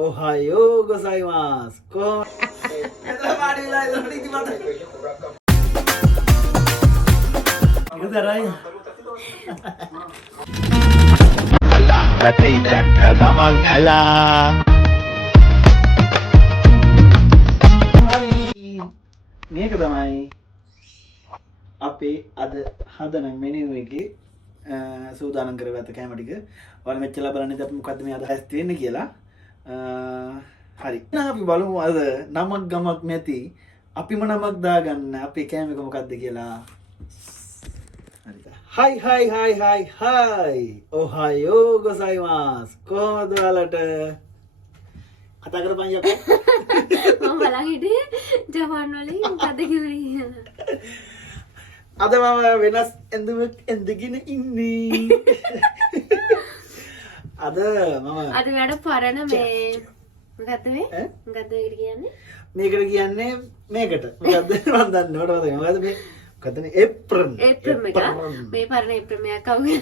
Ohayou gozaimasu. Ko. මේක තමයි අපේ අද හදන මෙනු එකේ සූදානම් කරගත්ත කැම ටික. ඔයාලා මෙච්චර බලන්න ඉතින් අපි මොකද්ද මේ අද හැස් තියෙන්නේ කියලා. හරි. අපි බලමු අද නමක් ගමක් නැති අපිම නමක් දාගන්න අපේ කැම එක මොකද්ද කියලා. හරි. හයි. ඔහායෝ ගොසයිමාස්. කොහොමද ඔයාලට? කතා කරපන් යකෝ. මම බලන් හිටියේ ජපාන් වලින් මොකද කිව්වේ. අද මම වෙනස් ඇඳුමක් ඇඳගෙන ඉන්නේ. අද වැඩ පරණ මේ මොකද්ද මේ? මොකද්ද මේකට කියන්නේ? මේකට කියන්නේ මේකට. මොකද්ද මම දන්නේ නැහැ. මොකද්ද මේ? මොකද්ද මේ ඒප්‍රන්. ඒප්‍රන් එක. මේ පරණ ඒප්‍රන් එකක් අවුල්.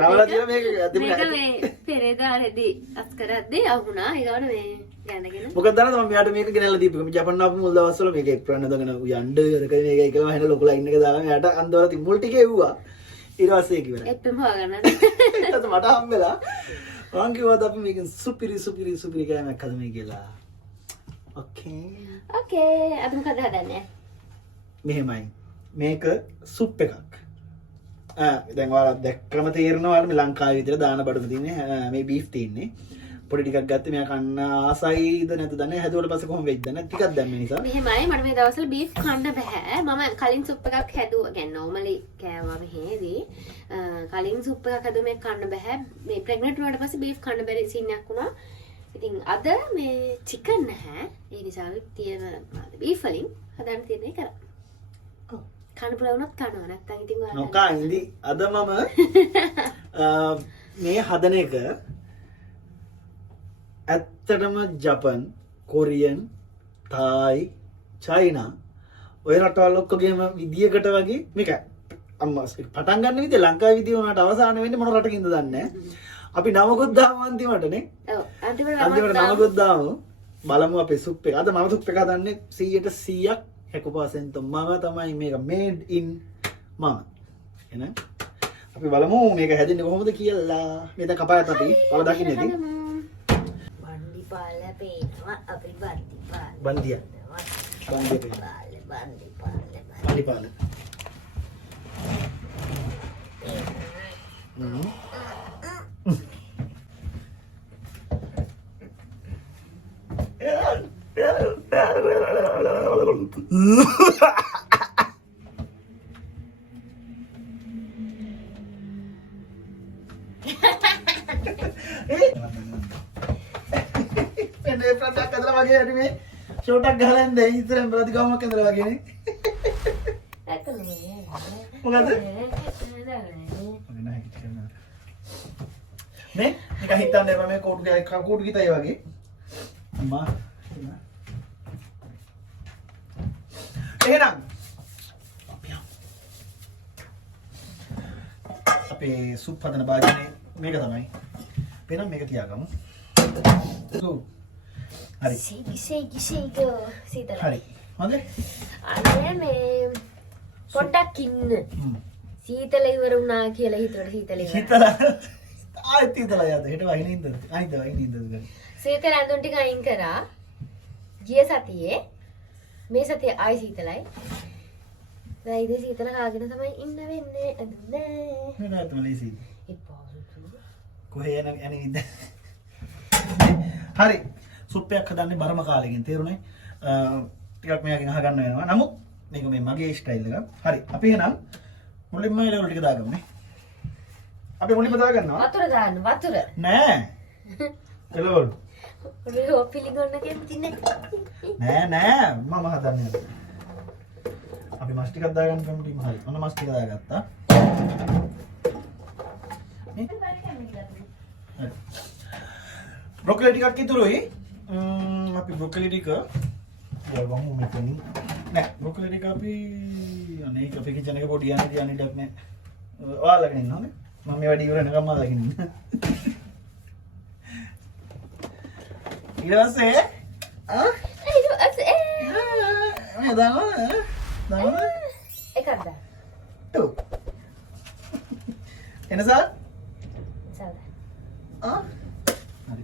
රවලා තියෙන මේක මේක මේ පෙරේදාරේදී අස් කරද්දී අහුණා. ඒගොල්ලෝ මේ ගන්නගෙන. මොකද දන්නවද මම මෙයාට මේක ගෙනල්ලා දීපු. ජපාන් ආපු මුල් දවස්වල මේක ඒප්‍රන් හදගෙන යන්න මේකයි කියලා මම ලොකු ලයින් එක දාලා මෙයාට අන්දවල තිබ්බ මුල් ටික එව්වා. ඊට පස්සේ ඒක ඉවරයි. ඒප්‍රන් හොයාගන්න. ඒකත් මට හම්බෙලා. මං කිව්වා අපි මේකෙන් සුපිරි කෑමක් හදමු කියලා. ඕකේ. අද මොකද හදන්නේ? මෙහෙමයි. මේක සුප් එකක්. දැන් ඔයාලා දැක්කම තේරෙනවා මේ ලංකාවේ විතර දාන බඩුම තියෙන්නේ මේ බීෆ් තියෙන්නේ. පොඩි ටිකක් ගත්තේ මෙයා කන්න ආසයිද නැද්ද දන්නේ. හැදුවට පස්සේ කොහොම වෙයිද දන්නේ. ටිකක් දැම්ම නිසා. මෙහෙමයි මට මේ දවස්වල බීෆ් කන්න බෑ. මම කලින් සුප් එකක් හැදුවා. කියන්නේ normally කෑවා මෙහෙදී. කලින් සුප් එකක් හැදුවා මේක කන්න බෑ. මේ ප්‍රෙග්නන්ට් වුණාට පස්සේ බීෆ් කන්න බැරි සීන් එකක් වුණා. ඉතින් අද මේ චිකන් නැහැ. ඒ නිසා තියෙන බීෆ් වලින් හදන්න තියෙන එක කරා. කන්න පුළුවන් වුණත් කනවා නැත්නම් ඉතින් ඔයාලා නොකා ඉඳි අද මම මේ හදන එක ඇත්තටම ජපන් කොරියන් තායි චයිනා ඔය රටවල් ඔක්කොගේම විදියකට වගේ මේක අම්මා පටන් ගන්න විදිය ලංකාවේ විදිය වුණාට අවසාන වෙන්නේ මොන රටකින්ද දන්නේ නැහැ. අපි නමකුත් දාමු අන්තිමටනේ. ඔව් අන්තිමට නමකුත් දාමු. බලමු අපේ සුප් එක. අද මම සුප් එක හදන්නේ 100% හැකපසෙන්ත මම තමයි මේක මේඩ් ඉන් මම. එහෙනම් අපි බලමු මේක හැදෙන්නේ කොහොමද කියලා. මේ දැන් කපායත් අපි වල දකින්න ඉතින්. බන්දි පාල පේනවා අපි බන්දි පාල. බන්දිය. බන්දිය. බන්දි පාල. එනේ ප්‍රටක් අදලා වගේ හරි මේ ෂෝටක් ගහලා ඉඳලා ඉතින් ප්‍රතිගමනක් ඇඳලා වගේනේ. මොකද? මේ නික හිතන්නේ මම මේ කෝටු ගිතයි වගේ. අම්මා එහෙනම් අපේ සුප් හදන භාජනේ මේක තමයි. එහෙනම් මේක තියාගමු. හරි. සීගෝ සීතල. හරි. හොඳයි. අනේ මේ පොට්ටක් ඉන්න. සීතල ඉවර වුණා කියලා හිතුවට සීතල ඉවර. සීතල ආයෙත් සීතල යද්ද හෙට වහිනින්ද? ආයිද වහිනින්ද? සීතල ඇඳුම් ටික අයින් කරා. ගිය සතියේ මේ සතියේ ආයි සීතලයි. දැන් ඉතින් සීතල කාගෙන තමයි ඉන්න වෙන්නේ. ඇඳුම් නෑ. නෑ තමයි කොහේ යන ඉඳ. හරි. සුප් එකක් හදන්නේ බරම කාලෙකින් තේරුණේ. ටිකක් මෙයාගෙන් අහගන්න වෙනවා. නමුත් මේක මේ මගේ ස්ටයිල් එක. හරි. අපි එහෙනම් මුලින්ම එළවලු ටික දාගමු. අපි මුලින්ම දාගන්නවා. වතුර දාන්න වතුර. නෑ. එළවලු. ඔය පිළිගන්න කැමති නෑ මම හදන්නේ. අපි මස් ටිකක් දාගන්න කැමතිම හරි. මොන මස් ටික දාගත්තා. බ්‍රොකොලි ටිකක් ඉතුරුයි. අපි බ්‍රොකොලි ටික යවමු මෙතන. නෑ බ්‍රොකොලි ටික අපි අනේ අපි කිචන් එක පොඩි යන්නේ තියන්නේ ඩක් නෑ. ඔයාලගෙන ඉන්න හොඳේ. මම මේ වැඩි ඉවර වෙනකම් අදගෙන ඉන්න. ඊට පස්සේ මේ දානවා එකක් දාන්න. ටු එනසා සල්ද. හරි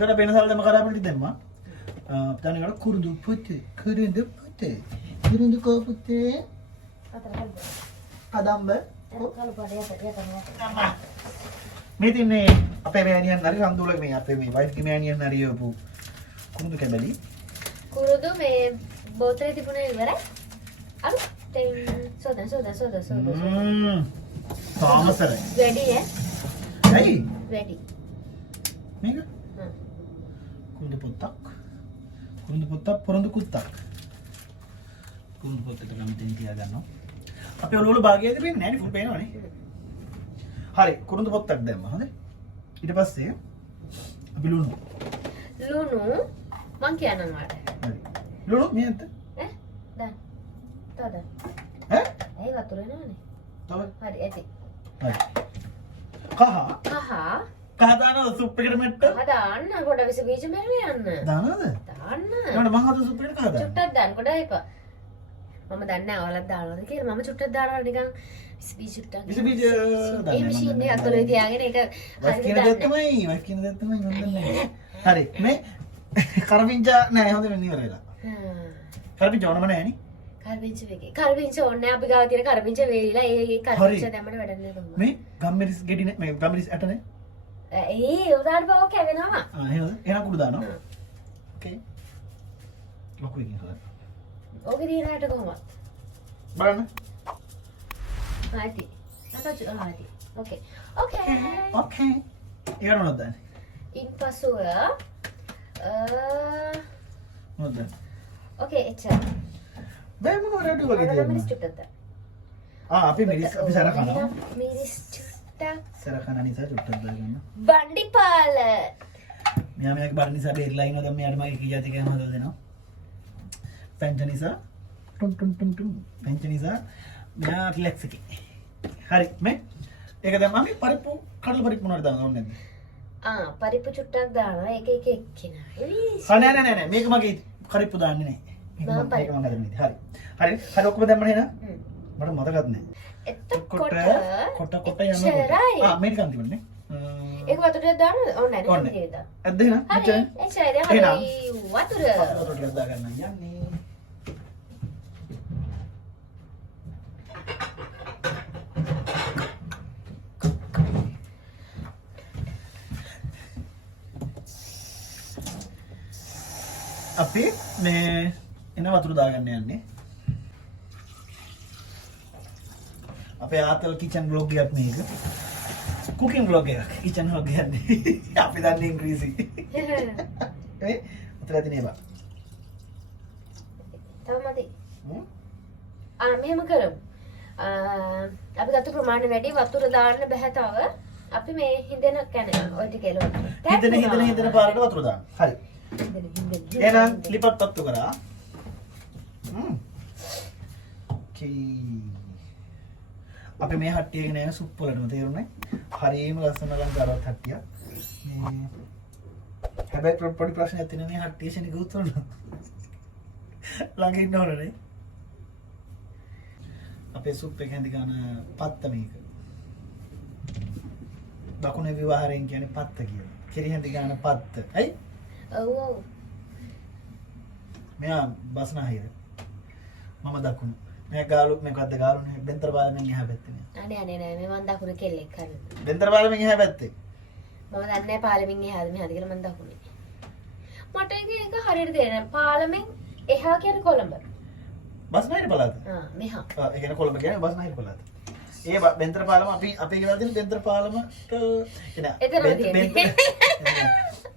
ඊට වෙනසල් දෙම කරා අපිට දැම්මා දැන් ඒකට කුරුඳු පුතේ කුරුඳු කෝපුතේ අතර හල්ද. කදම්බ කලු පාඩේ යත. මේ තින්නේ අපේ මෑණියන් හරි රන්දුල මේ අපේ මේ වයිෆ් ගේ මෑණියන් හරි යපු කුරුඳු කැබලි කුරුදු මේ බෝතලේ තිබුණේ ඉවරයි. අර සෝදා. තාමසර වැඩි ඈ. ඇයි වැඩි. මේක කුරුඳු පොත්තක් පොරොන්දු කුත්තක් කුරුඳු පොත්තට ගමතෙන් තියා ගන්නවා අපේ ඔළුවල භාගයේදී පේන්නේ නැහැ නේ ෆුල් පේනවනේ හරි කුරුඳු පොත්තක් දැම්මා හොඳයි ඊට පස්සේ අපි ලුණු මං කියන්නම් වාට. හරි ලුණු මේ ඇත්ත ඈ දාන්න. තව දාන්න. ඈ ඇයි වතුර එනවනේ. තව හරි ඇති. හරි කහ දානවද සුප් එකට මෙට්ට දාන්න ගොඩ විස බීජ මෙරලා යන්න. දානවද දාන්න. ඒකට මං අද සුප් එකට කහ දාන්න චුට්ටක් දාන්න ගොඩ එපා. මම දන්නේ නැහැ ඔයාලත් දානවද කියලා. මම චුට්ටක් දානවා නිකන් විස බීජ චුට්ටක්. විස බීජ දාන්න. මේ මැෂින් එක අතලේ තියාගෙන ඒක වස් කියන දේ තමයි මම දන්නේ. හරි මේ කරපිංචා නෑ හොඳ වෙන්නේ ඉවර වෙලා. කරපිංචා ඕනම නෑනේ. කරපිංච වෙකේ. කරපිංච ඕනේ අපි ගාව තියෙන කරපිංච වේලිලා ඒ කරපිංච දැම්මට වැඩක් නෑ කොහොමද? මේ ගම්මිරිස් ගෙඩි නේ මේ ගම්මිරිස් ඇටනේ. උදාට බව කැවෙනවා. එහෙනම් එහෙනම් කුඩු දානවා. ඕකේ. ලොකු එකකින් හදන්න. ඕකේ දින හැට කොහොමද? බලන්න. හරි. හරි. ඕකේ. ඕකේ. ඒක මොනවද දාන්නේ? ඉන්පසුව මොනවද? ඕකේ එච්චර. බෑ මොනවද රෙඩි වගේ මිරිස් දෙන්න. චුට්ටක් දාන්න. අපි මිරිස් අපි සර කනවා. මිරිස් චුට්ටක්. සර කන නිසා චුට්ටක් දාගන්න. බණ්ඩිපාල. මෙයාගේ බර නිසා බේරලා ඉනවා දැන් මෙයාට මගේ කී જાති කෑම හදලා දෙනවා. පැංච නිසා ටුම් පැංච නිසා මෙයා රිලැක්ස් එකේ. හරි මේ ඒක දැන් මම පරිප්පු කඩල පරිප්පු මොනවද දාන්න ඕනේ නැද්ද? පරිප්පු චුට්ටක් දානවා එක එක්කෙනා. නෑ මේක මගේ කරිප්පු දාන්නේ නෑ. මේක මම හදන්නේ. හරි ඔක්කොම දැම්මම නේද? මට මතකත් නෑ. එතකොට කොට යනවා. මේක ගන්න තිබුණේ. ඒක වතුරට දාන්න ඕනේ නෑ නේද? ඇද්ද එහෙනම්? හරි එච්චරයි දැන් හරි වතුර. වතුර දාගන්න යන්නේ. අපි මේ එන වතුර දාගන්න යන්නේ. අපේ ආතල් කිචන් බ්ලොග් එකක් මේක. කුකින් බ්ලොග් එකක්. කිචන් බ්ලොග් එකක්. අපි දන්නේ ඉංග්‍රීසි. ඒ උතර දිනේ බා. තවමදි. මෙහෙම කරමු. අපි ගත්ත ප්‍රමාණය වැඩි වතුර දාන්න බෑ තව. අපි මේ හිඳෙන කැනේ ඔය ටික එලවන්න. හිඳෙන පාරට වතුර දාන්න. හරි. එහෙනම් ලිපත් තත්තු කරා. ඕකේ. අපි මේ හට්ටියක නෑ සුප් වලටම තේරුණේ. හරියම ලස්සන ලංකාරවත් හට්ටියක්. මේ හැබැයි පොඩි ප්‍රශ්නයක් තියෙනවා මේ හට්ටිය ශනික උතුරන. ළඟ ඉන්න ඕනේ. අපේ සුප් එක හැඳි ගන්න පත්ත මේක. දකුණේ විවාහයෙන් කියන්නේ පත්ත කියලා. කිරි හැඳි ගන්න පත්ත. හයි? ඔව්. මෙයා බස්නාහිර. මම දකුණු. මේ ගාලු මේකක්ද ගාලුනේ බෙන්තර පාලමෙන් එහා පැත්තේ නේ. අනේ නෑ මම දකුණු කෙල්ලෙක් හරි. බෙන්තර පාලමෙන් එහා පැත්තේ. මම දන්නේ නැහැ පාලමෙන් එහාද මෙහාද කියලා මම දකුණේ. මට ඒක හරියට තේරෙන්නේ නැහැ. පාලමෙන් එහා කියන්නේ කොළඹ. බස්නාහිර පළාත. මෙහා. ඒ කියන්නේ කොළඹ කියන්නේ බස්නාහිර පළාත. ඒ බෙන්තර පාලම අපි ගෙවල් තියෙන බෙන්තර පාලමට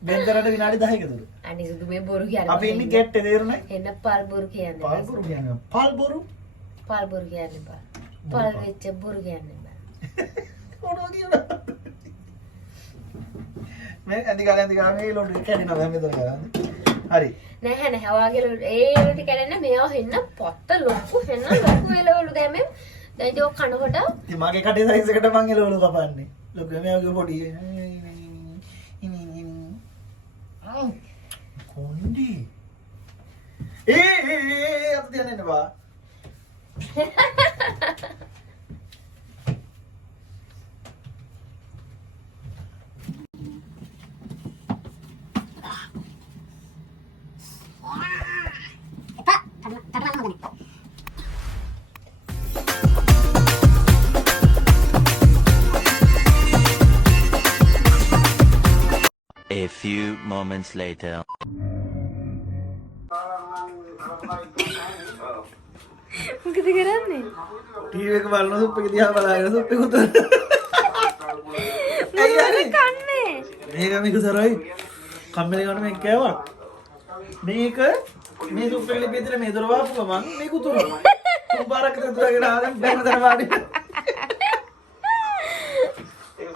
බෙන්තරට විනාඩි 10ක දුර. අනේ සුදු මේ බොරු කියන්නේ. අපි ඉන්නේ ගැට්ටේ තේරුණා. එන්න පල් බොරු කියන්නේ. පල් බොරු කියන්නේ. පල් බොරු? පල් බොරු කියන්නේ බා. පල් වෙච්ච බොරු කියන්නේ බා. මොනවා කියනවා? මේ අඳි ගාලා මේ ලොඩු කැඩෙනවා මම මෙතන කරන්නේ. හරි. නැහැ වාගේ ඒ වලට කැඩෙන්නේ මෙයා හෙන්න පොත්ත ලොකු හෙන්න ලොකු එළවලු දැමෙන් දැන් ඒක කනකොට ඉතින් මගේ කටේ සයිස් එකට මං එළවලු කපන්නේ. ලොකු මෙයාගේ පොඩි කොණ්ඩි අත තියන්න එන්නවා A few moments later. මොකද කරන්නේ? ටීවී එක බලන සුප් එක දිහා බලාගෙන සුප් එක උතන. මොනවද කන්නේ? මේක සරයි. කම්මැලි ගන්න මේක කෑවා. මේක මේ සුප් එක ලිපියතර මේ දොර වාපු ගමන් මේක උතුරනවා. තුන්පාරක් විතර ආරම් බැලන තර වාඩි.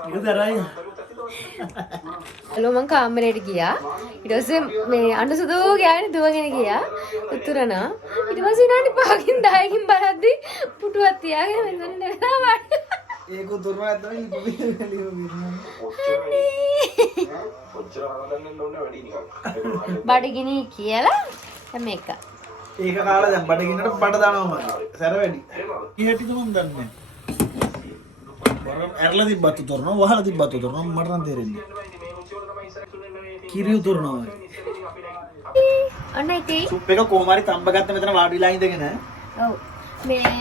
මේක සරයි. හලෝ මං කාමරේට ගියා. ඊට පස්සේ මේ අඬසුදෝ ගෑණි දුවගෙන ගියා. උතුරනවා. ඊට පස්සේ විනාඩි 5කින් 10කින් බලද්දි පුටුවක් තියාගෙන මෙතන නෙලා වාඩි. ඒක උතුරනවා ඇත්තම බඩගිනි කියලා මේක. ඒක කාලා දැන් බඩගින්නට බඩ දානවා මම. සැර වැඩි. ඊහැටිද මන් දන්නේ. ඇරලා තිබ්බත් උතුරනවා වහලා තිබ්බත් උතුරනවා මට නම් තේරෙන්නේ. කිරි උතුරනවා. අන්න ඉතින් සුප් එක කොහොම හරි තම්බ ගත්ත මෙතන වාඩි වෙලා ඉඳගෙන. ඔව් මේ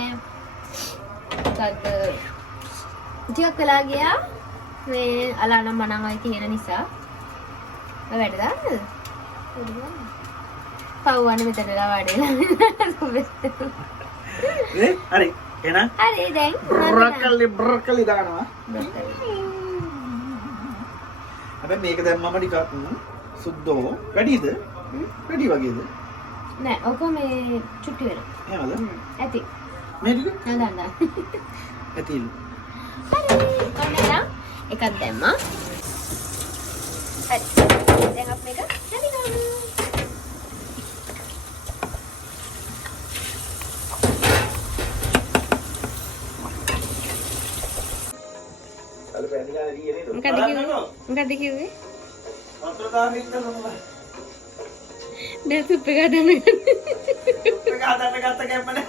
ටිකක් වෙලා ගියා මේ අලානම් මනංගයි කියන නිසා මම වැඩ දාන්නද? පව්වන්නේ මෙතන වෙලා වාඩි වෙලා හරි එහෙනම් හරි දැන් බ්‍රොකලි දානවා. හැබැයි මේක දැම්මම ටිකක් සුද්දෝ වැඩිද? වැඩි වගේද? නෑ ඔක මේ චුට්ටි වෙනවා. එහෙමද? ඇති. මේ ටික? නෑ ඇතිලු. හරි. ඔන්න නම් එකක් දැම්මා. හරි. දැන් අපි මේක හැදිනවා. මොකද කිව්වේ? වතුර දාන්න ඉන්නවද? දැන් සුප් එක හදන්න ඒක හදන්න ගත්ත කැම්මනේ.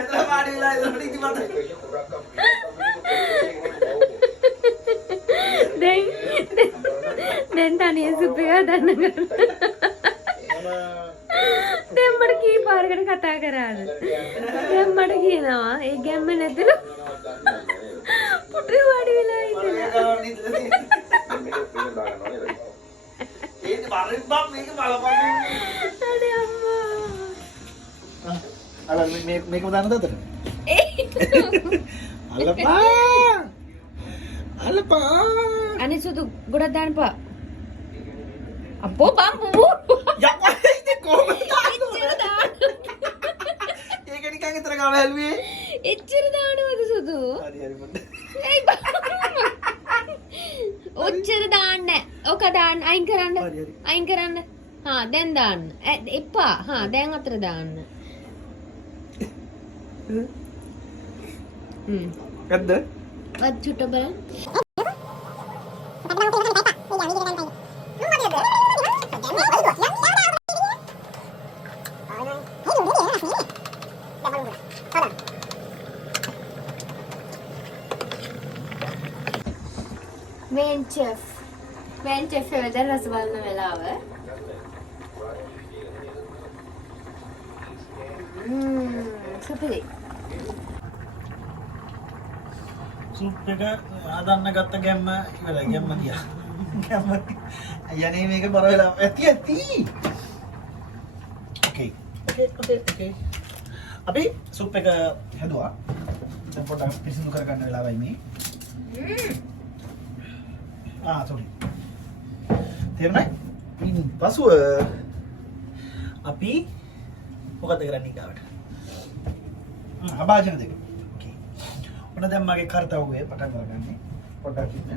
එතන වාඩි වෙලා ඉඳලා ඉති මට. දැන් තනියෙන් සුප් එක හදන්න ගන්න. දැන් මට කී පාරකට කතා කරාද? දැන් මට කියනවා ඒ ගැම්ම නැතිලු. පුටු වාඩි වෙලා ඉඳලා. ඒක වරින් බම් මේක බලපන්. අනේ අම්මා. අර මේකම දාන්නද අතට? අල්ලපා. අල්ලපා. අනේ සුදු ගොඩක් දාන්නපා. අපෝ බම්බු. යපා ඉතින් කොහොමද දාන්නේ? ඒක නිකන් විතර ගාව හැලුවේ. එච්චර දානවද සුදු? හරි හරි මොකද? ඒයි ඔච්චර දාන්න. ඔක දාන්න අයින් කරන්න. අයින් කරන්න. හා දැන් දාන්න. එපා. හා දැන් අතර දාන්න. ඇද්ද? වත් චුට්ට බලන්න. මේන් චෙෆ් වෙලද රස බලන වෙලාව. සුපිරි. සුප් එක හදන්න ගත්ත ගැම්ම ඉවරයි. ගැම්ම ගියා. ගැම්ම යන්නේ මේක බර වෙලා ඇති. ඕකේ. අපි සුප් එක හැදුවා. දැන් පොඩ්ඩක් පිසිදු කරගන්න වෙලාවයි මේ. sorry. තේරුණා? ඉතින් පසුව අපි මොකද කරන්නේ කාට? අභාජන දෙක. ඕකේ. ඔන්න දැන් මගේ කාර්යය පටන් ගන්නන්නේ. පොඩ්ඩක් ඉන්න.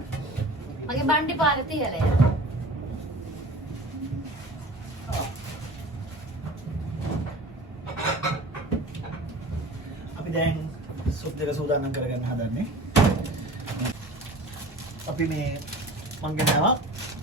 මගේ බණ්ඩි පාර තියලා යනවා. අපි දැන් සුප් දෙක සූදානම් කරගන්න හදන්නේ. අපි මේ මං ගෙනාවා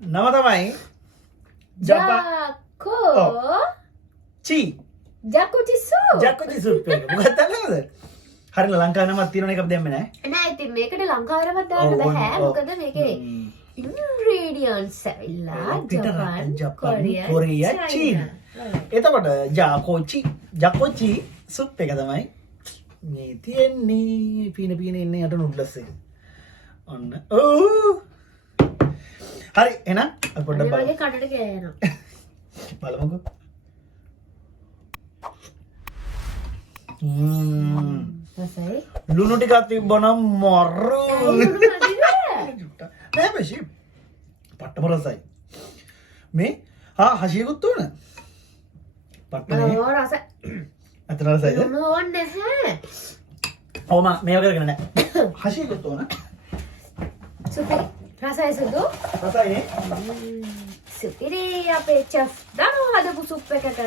නම තමයි ජාකෝ චී ජකුචි සූප්. ජකුචි සූප් එක. මොකක්ද දන්නවද? හරියට ලංකාවේ නමක් තියෙන එකක් දෙන්නේ නැහැ. නෑ ඉතින් මේකට ලංකාවරවත් දාන්න ඔව්, බෑ. ඔව්. මොකද මේකේ ingredients ඇවිල්ලා ජපාන්, කොරියා, චීන. එතකොට ජකොචි සුප් එක තමයි මේ තියෙන්නේ. පීන ඉන්නේ යට නූඩ්ලස් එක. ඔන්න. ඕ. හරි එහෙනම් අපි පොඩ්ඩක් මගේ කටට ගෑනවා. බලමුකෝ. රසයි. ලුණු ටිකක් තිබ්බනම් මරු. නෑ බෂි. පට්ටම රසයි. මේ හසියකුත් උන. පට්ටනේ. රස අතන රසයිද? ඕනේ නැහැ. ඔව් මේව කරගෙන නෑ. හසියකුත් උන. සුපිරි. රසයි සුදු. රසයි. සුපිරි අපේ චෙෆ් දනෝ හදපු සුප් එකට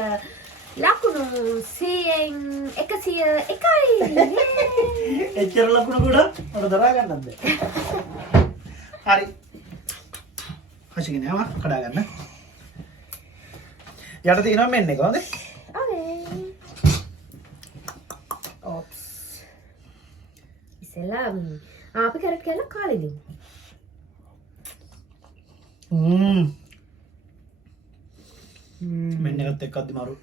ලකුණු 100න් 101යි. එච්චර ලකුණු ගොඩක් මට දරා ගන්නත් බැහැ. හරි. හසිගෙන යම කඩා ගන්න. යට තියෙනවා මෙන්න එක හොඳේ. ඕනේ. ඔප්ස්. ඉස්සෙල්ලා අපි කැරට් කෑල්ල කාලේ දෙමු. මෙන්න එකත් එක්ක අද්දි මාරු.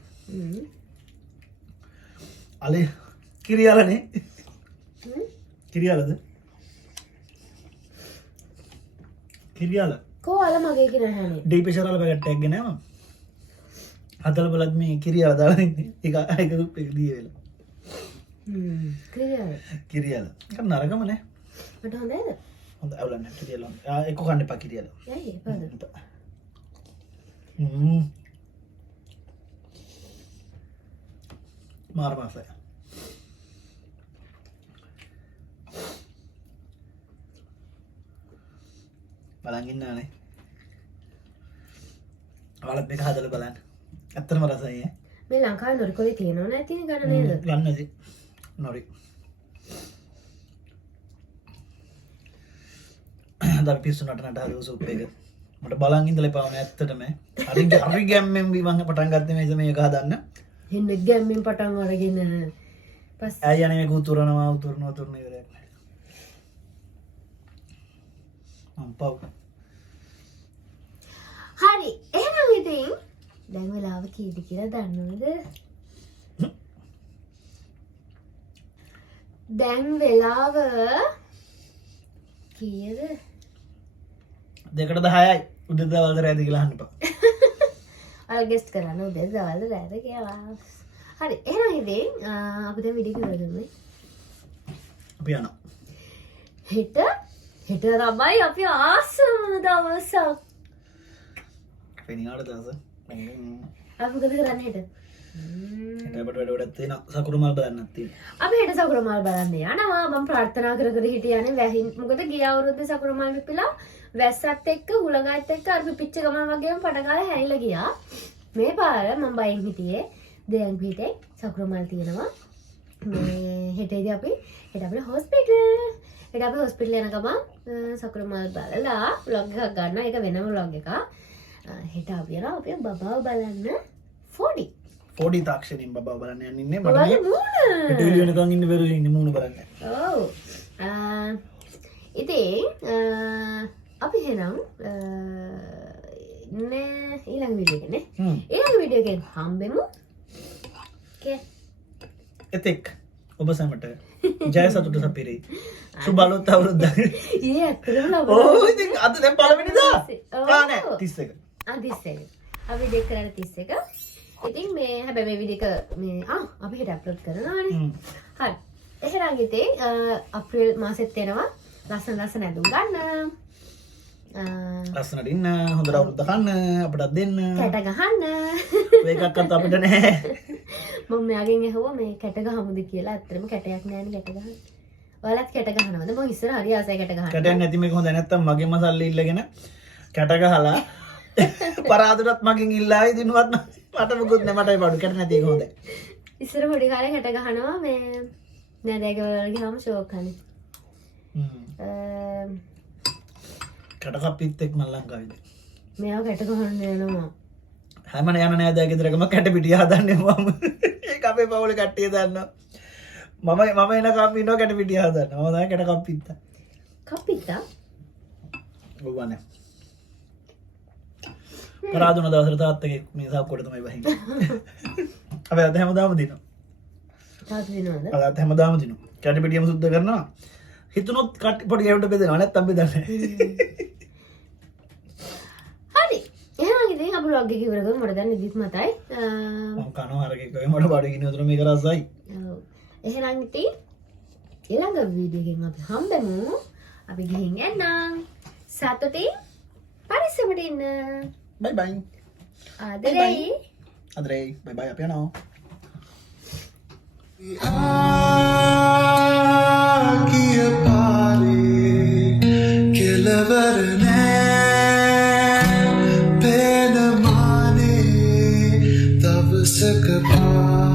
අලේ කිරියාලනේ. කිරියාලද? කිරියාල. කොහොල මගේ කියනහනේ. ඩීපේෂරල පැකට් එකක් ගෙනාවා. හදලා බලද්දි මේ කිරියාල දාලා ඉන්නේ. ඒක රුප් එක දී වෙලා. ක්‍රියාව. කිරියාල. ඒක නරකම නෑ. මට හොඳයිද? හොඳ අවුලක් කිරියාල. එක්ක කන්න එපා කිරියාල. යයි එපාද? මාර මාසය. බලන් ඉන්නවනේ. අවලත් මේක හදලා බලන්න. ඇත්තටම රසයි ඈ. මේ ලංකාවේ නොරිකොලේ තියෙනව නැති ගන්න නේද? ගන්නදි. නොරි. දැන් පිස්සු නටනට හරි සූප් එක. මට බලන් ඉඳලා එපා වුණා ඇත්තටම. හරි ගැම්මෙන් මම පටන් ගත්තේ මේක හදන්න. හෙන්න ගැම්මෙන් පටන් අරගෙන පස්සේ ඇයි යන්නේ මේක උතුරනවා ඉවරයක් නෑ. අම්පව්. හරි එහෙනම් ඉතින් දැන් වෙලාව කීයද කියලා දන්නවද? දැන් වෙලාව කීයද? 2:10යි. උදේ දවල්ට රැද කියලා අහන්න එපා. අර ගෙස්ට් කරන්න උදේ දවල්ට රැද කියලා. හරි එහෙනම් ඉතින් අපි දැන් වීඩියෝ එක ඉවර අපි යනවා. හෙට තමයි අපි ආසම දවසක්. පෙනිනාට දවස. අපි මොකද කරන්නේ හෙට? හෙට අපිට වැඩ තියෙනවා. සකුරු මල් බලන්නත් තියෙනවා. අපි හෙට සකුරු මල් බලන්න යනවා. මම ප්‍රාර්ථනා කර හිටියානේ වැහින්. මොකද ගිය අවුරුද්දේ සකුරු මල් පිපිලා වැස්සත් එක්ක හුලගාත් එක්ක අර පිච්ච ගමන් වගේම පටගාලා හැරිලා ගියා. මේ පාර මම බයෙන් හිටියේ දෙයන් පිටේ සකුරු මල් තියෙනවා. මේ හෙටේදී අපි හොස්පිටල් යන ගමන් සකුරු මල් බලලා vlog එකක් ගන්න. ඒක වෙනම vlog එකක්. හෙට අපි යනවා අපේ බබාව බලන්න 40 තාක්ෂණින් බබාව බලන්න යන්නේ මට ඔයාගේ මේ මූණ. පිටුවිලි වෙනකන් ඉන්න බැරුව ඉන්නේ මූණ බලන්න. ඔව්. ඉතින් අපි එහෙනම් ඊළඟ වීඩියෝ එකනේ. ඊළඟ වීඩියෝ එකෙන් හම්බෙමු. කේ එතෙක් ඔබ සැමට ජය සතුට සපිරේ. සුබ අලුත් අවුරුද්දක්. ඊයේ ඇත්තටම ඕ ඉතින් අද දැන් පළවෙනිදා. නෑ 31. 31. අපි දෙක කරලා 31. ඉතින් මේ හැබැයි මේ වීඩියෝ එක මේ අපි හෙට අප්ලෝඩ් කරනවානේ. හරි. එහෙනම් ඉතින් අප්‍රේල් මාසෙත් එනවා. ලස්සන ඇඳුම් ගන්න. ලස්සනට ඉන්න හොඳට අවුරුද්ද කන්න අපිටත් දෙන්න. කැට ගහන්න. මේකක්වත් අපිට නැහැ. මම මෙයාගෙන් ඇහුවා මේ කැට ගහමුද කියලා. ඇත්තටම කැටයක් නැහැනේ කැට ගහන්න. ඔයාලත් කැට ගහනවද? මම ඉස්සර හරි ආසයි කැට ගහන්න. කැටයක් නැති මේක හොඳ නැත්තම් මගෙන් මසල්ලි ඉල්ලගෙන කැට ගහලා පරාදුරත් මගෙන් ඉල්ලායි දිනුවත් මට මොකුත් නැහැ මටයි බඩු කැට නැති එක හොඳයි. ඉස්සර පොඩි කාලේ කැට ගහනවා මේ නෑදෑයක වල ගියාම ෂෝක් කන්නේ. කැට කප්පිත් එක් මම ලංකාවේදී. මෙයාව කැට ගහන්න යනවා. හැමන යන නෑදෑ ගෙදරකම කැට පිටිය හදන්නේ මම. ඒක අපේ පවුලේ කට්ටිය දන්නවා. මම එනකම් ඉන්නවා කැට පිටිය හදන්න. මම තමයි කැට කප්පිත්තා. කප්පිත්තා? ඔව්වනේ. පරාදුන දවසට තාත්තගේ මේ සාක්කුවට තමයි වහින්නේ. අපි අද හැමදාම දිනවා. තාත්තා දිනවද? අද හැමදාම දිනවා. කැට පිටියම සුද්ධ කරනවා. හිතුනොත් පොඩි ගැවුන්ට බෙදෙනවා නැත්නම් බෙදන්නේ. හරි. එහෙනම් ඉතින් අපි vlog එක ඉවර කරමු. මට දැන් නිදිත් මතයි. මම කනවා අරගෙන මට බඩ ගිනින උතර මේක රසයි. ඔව්. එහෙනම් ඉතින් ඊළඟ වීඩියෝ එකෙන් අපි හම්බෙමු. අපි ගිහින් එන්නම්. සතුටින් පරිස්සමට ඉන්න. බයි බයි. ආදරෙයි. අදරේ බයි බයි අපි යනවා. ආගිය පාරේ කෙලවර නෑ පේන මානේ දවසක පා